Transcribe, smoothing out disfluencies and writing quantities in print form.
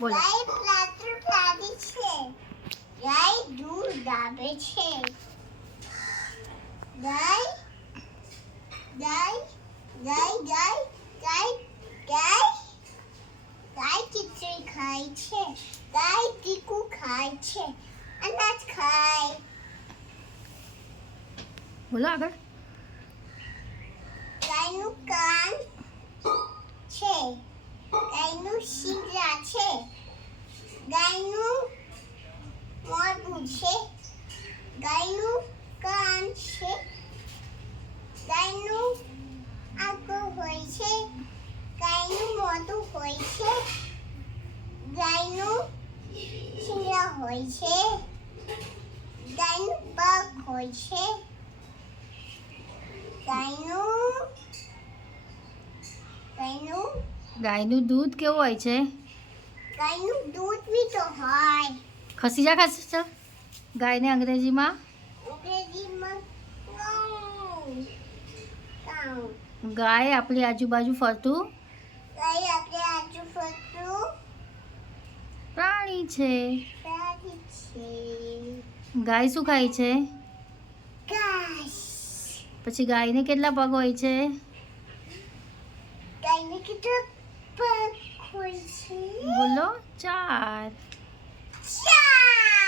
બોલો. ગાય પ્લાસ્ટર પ્લાડી છે. ગાય દૂધ આપે છે. ગાય ગાય ગાય ગાય ગાય ગાય ગાય ખીચડી ખાય છે. ગાય તીખું ખાય છે. અનાજ ખાય. બોલો આગળ. ગાયનું કાન છે. ગાયનું શીંગડા છે. ગાયનું મોઢું છે. ગાયનું કાન છે. ગાયનું આંખો હોય છે. ગાયનું મોઢું હોય છે. ગાયનું શીંગડા હોય છે. ગાયનું પગ હોય છે. ગાયનું દૂધ કેવું હોય છે? ગાયનું દૂધ મીઠો હોય. ખસી જા. ગાયને અંગ્રેજીમાં અંગ્રેજીમાં કાઉ. ગાય આપણી આજુબાજુ ફરતું ગાય આપણે આજુ ફરતું પ્રાણી છે. પ્રાણી છે. ગાય શું ખાય છે? ઘાસ. પછી ગાયને કેટલા પગ હોય છે? ગાયને કેટલા પગ હોય છે? બોલો 4. 4.